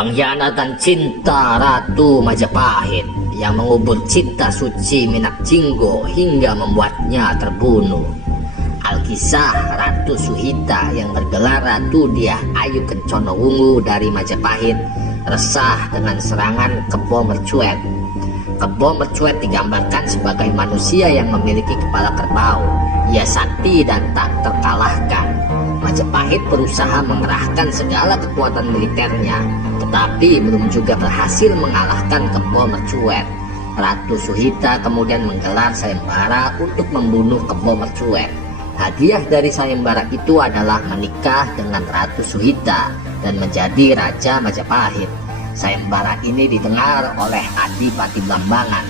Pengkhianatan cinta Ratu Majapahit yang mengubur cinta suci Minak Jinggo hingga membuatnya terbunuh. Alkisah Ratu Suhita yang bergelar Ratu Dyah Ayu Kencana Wungu dari Majapahit resah dengan serangan Kebo Mercuet. Kebo Mercuet digambarkan sebagai manusia yang memiliki kepala kerbau. Ia sakti dan tak terkalahkan. Majapahit berusaha mengerahkan segala kekuatan militernya, tetapi belum juga berhasil mengalahkan Kebo Mercuet. Ratu Suhita kemudian menggelar sayembara untuk membunuh Kebo Mercuet. Hadiah dari sayembara itu adalah menikah dengan Ratu Suhita dan menjadi Raja Majapahit. Sayembara ini didengar oleh Adipati Blambangan,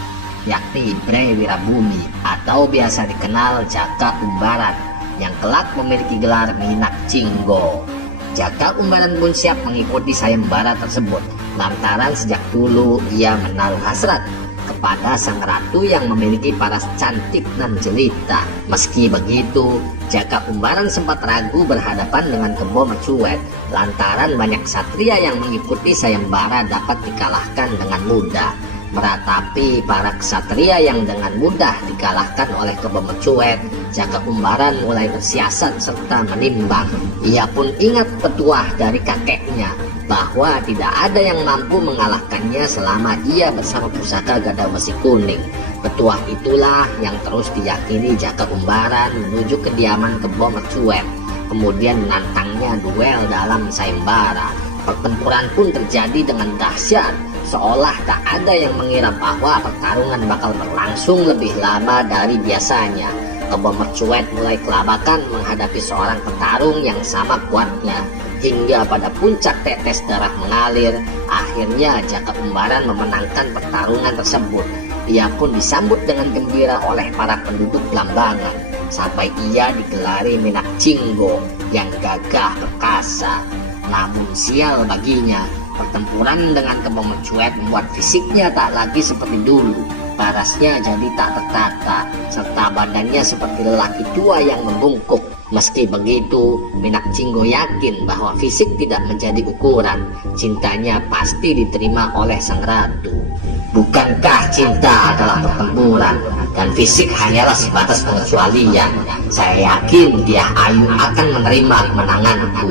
yakni Bre Wirabumi atau biasa dikenal Jaka Umbaran, yang kelak memiliki gelar Minak Jinggo. Jaka Umbaran pun siap mengikuti sayembara tersebut, lantaran sejak dulu ia menaruh hasrat kepada sang ratu yang memiliki paras cantik dan jelita. Meski begitu, Jaka Umbaran sempat ragu berhadapan dengan Kebo Mercuet, lantaran banyak ksatria yang mengikuti sayembara dapat dikalahkan dengan mudah. Meratapi para ksatria yang dengan mudah dikalahkan oleh Kebo Mercuet, Jaka Umbaran mulai bersiasat serta menimbang. Ia pun ingat petuah dari kakeknya bahwa tidak ada yang mampu mengalahkannya selama ia bersama pusaka Gada Besi Kuning. Petuah itulah yang terus diyakini Jaka Umbaran menuju kediaman Kebo Mercuet, kemudian menantangnya duel dalam sayembara. Pertempuran pun terjadi dengan dahsyat, seolah tak ada yang mengira bahwa pertarungan bakal berlangsung lebih lama dari biasanya. Kebo Mercuet mulai kelabakan menghadapi seorang petarung yang sama kuatnya, hingga pada puncak tetes darah mengalir. Akhirnya Jaka Umbaran memenangkan pertarungan tersebut. Ia pun disambut dengan gembira oleh para penduduk Blambangan, sampai ia digelari Minak Jinggo yang gagah perkasa. Namun sial baginya, pertempuran dengan Kebo Mercuet membuat fisiknya tak lagi seperti dulu. Parasnya jadi tak tertata, serta badannya seperti lelaki tua yang membungkuk. Meski begitu, Minak Jinggo yakin bahwa fisik tidak menjadi ukuran. Cintanya pasti diterima oleh sang ratu. Bukankah cinta adalah pertempuran dan fisik hanyalah sebatas pengecualian? Saya yakin Dyah Ayu akan menerima kemenanganku,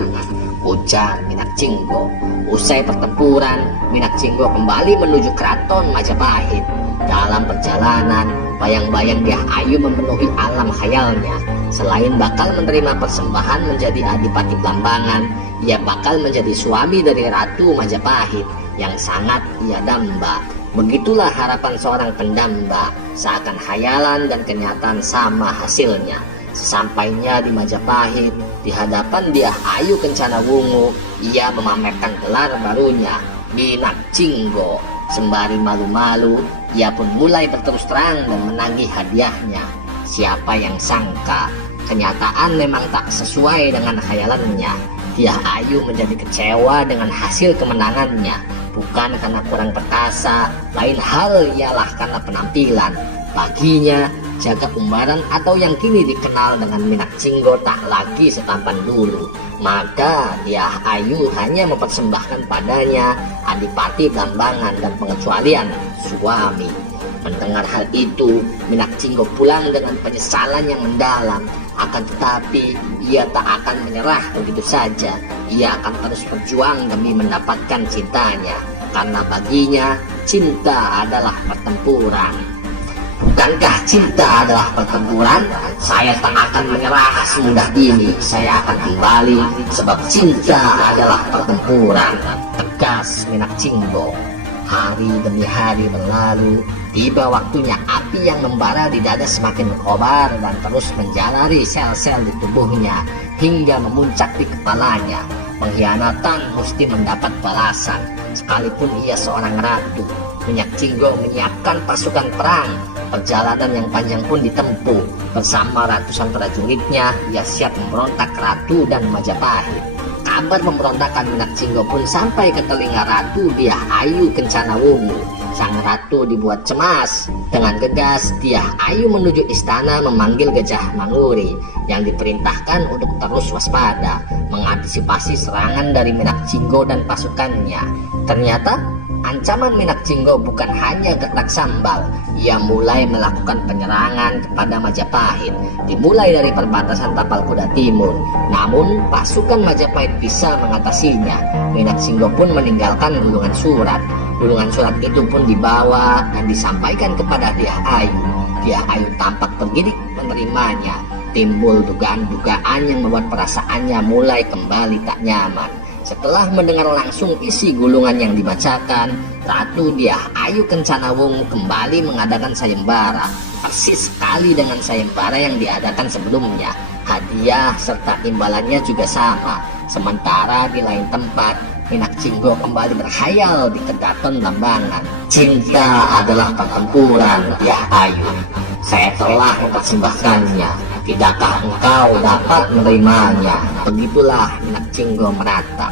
ujar Minak Jinggo. Usai pertempuran, Minak Jinggo kembali menuju keraton Majapahit. Dalam perjalanan, bayang-bayang Dyah Ayu memenuhi alam khayalnya. Selain bakal menerima persembahan menjadi Adipati Blambangan, ia bakal menjadi suami dari Ratu Majapahit yang sangat ia damba. Begitulah harapan seorang pendamba, seakan khayalan dan kenyataan sama hasilnya. Sesampainya di Majapahit, di hadapan Dyah Ayu Kencana Wungu, ia memamerkan gelar barunya, Minak Jinggo. Sembari malu-malu, ia pun mulai berterus terang dan menagih hadiahnya. Siapa yang sangka, kenyataan memang tak sesuai dengan khayalannya. Dyah Ayu menjadi kecewa dengan hasil kemenangannya, bukan karena kurang perkasa, lain hal ialah karena penampilan. Baginya, Jaka Umbaran atau yang kini dikenal dengan Minak Jinggo tak lagi setampan dulu. Maka Dyah Ayu hanya mempersembahkan padanya Adipati Blambangan dan pengecualian suami. Mendengar hal itu, Minak Jinggo pulang dengan penyesalan yang mendalam. Akan tetapi, ia tak akan menyerah begitu saja. Ia akan terus berjuang demi mendapatkan cintanya, karena baginya cinta adalah pertempuran. Bukankah cinta adalah pertempuran? Saya tak akan menyerah semudah ini. Saya akan kembali, sebab cinta adalah pertempuran, tegas Minak Jinggo. Hari demi hari berlalu, tiba waktunya api yang membara di dada semakin berkobar dan terus menjalari sel-sel di tubuhnya hingga memuncak di kepalanya. Pengkhianatan mesti mendapat balasan, sekalipun ia seorang ratu. Minak Jinggo menyiapkan pasukan perang. Perjalanan yang panjang pun ditempuh. Bersama ratusan prajuritnya, ia siap memberontak Ratu dan Majapahit. Kabar pemberontakan Minak Jinggo pun sampai ke telinga Ratu Dyah Ayu Kencana Wungu. Sang ratu dibuat cemas. Dengan gegas, Dyah Ayu menuju istana memanggil Gajah Manguri yang diperintahkan untuk terus waspada, mengantisipasi serangan dari Minak Jinggo dan pasukannya. Ternyata, ancaman Minak Jinggo bukan hanya getak sambal. Ia mulai melakukan penyerangan kepada Majapahit, dimulai dari perbatasan Tapal Kuda Timur. Namun, pasukan Majapahit bisa mengatasinya. Minak Jinggo pun meninggalkan gulungan surat. Gulungan surat itu pun dibawa dan disampaikan kepada Dyah Ayu. Dyah Ayu tampak tergidik menerimanya. Timbul dugaan-dugaan yang membuat perasaannya mulai kembali tak nyaman. Setelah mendengar langsung isi gulungan yang dibacakan, Ratu Dyah Ayu Kencanawungu kembali mengadakan sayembara, persis sekali dengan sayembara yang diadakan sebelumnya. Hadiah serta imbalannya juga sama. Sementara di lain tempat, Minak Jinggo kembali berkhayal di kedaton Lambangan. Cinta adalah pertempuran, Dyah Ayu. Saya telah mempersembahkannya. Tidakkah engkau dapat menerimanya? Begitulah Minak Jinggo meratap.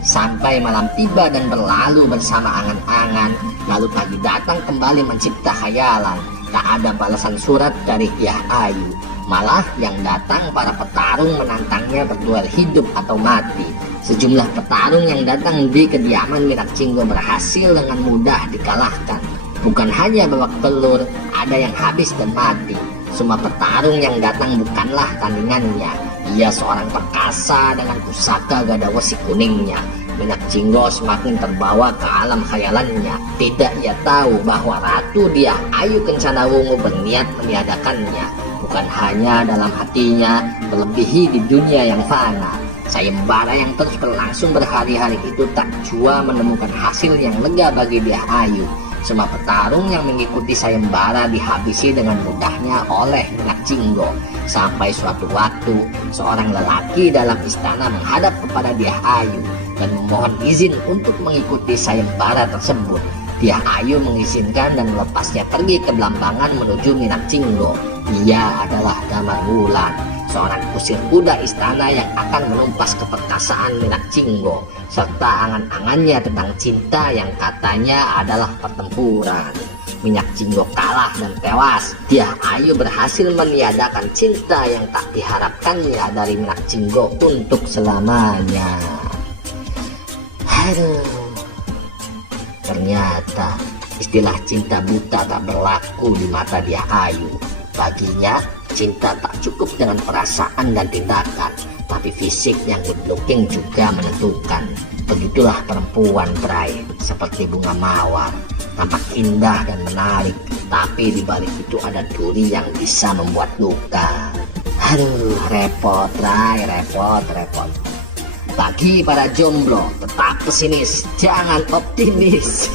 Sampai malam tiba dan berlalu bersama angan-angan. Lalu pagi datang kembali mencipta khayalan. Tak ada balasan surat dari Dyah Ayu. Malah yang datang para petarung menantangnya berduel hidup atau mati. Sejumlah petarung yang datang di kediaman Minak Jinggo berhasil dengan mudah dikalahkan. Bukan hanya babak belur, ada yang habis dan mati. Semua petarung yang datang bukanlah tandingannya. Ia seorang perkasa dengan pusaka gada wesi kuningnya. Minak Jinggo semakin terbawa ke alam khayalannya. Tidak ia tahu bahwa Ratu Dyah Ayu Kencanawungu berniat meniadakannya. Bukan hanya dalam hatinya, melebihi di dunia yang fana. Sayembara yang terus berlangsung berhari-hari itu tak jua menemukan hasil yang lega bagi Dyah Ayu. Semua petarung yang mengikuti sayembara dihabisi dengan mudahnya oleh Minak Jinggo. Sampai suatu waktu, seorang lelaki dalam istana menghadap kepada Dyah Ayu dan memohon izin untuk mengikuti sayembara tersebut. Dyah Ayu mengizinkan dan melepasnya pergi ke Blambangan menuju Minak Jinggo. Ia adalah Damar Wulan, seorang kusir kuda istana yang akan menumpas keperkasaan Minak Jinggo, serta angan-angannya tentang cinta yang katanya adalah pertempuran. Minak Jinggo kalah dan tewas. Dyah Ayu berhasil meniadakan cinta yang tak diharapkannya dari Minak Jinggo untuk selamanya. Aduh, ternyata istilah cinta buta tak berlaku di mata Dyah Ayu. Baginya, cinta tak cukup dengan perasaan dan tindakan, tapi fisik yang good looking juga menentukan. Begitulah perempuan, Bray, seperti bunga mawar, tampak indah dan menarik, tapi di balik itu ada duri yang bisa membuat luka. Aduh, repot, Bray, repot. Bagi para jomblo, tetap pesimis, jangan optimis.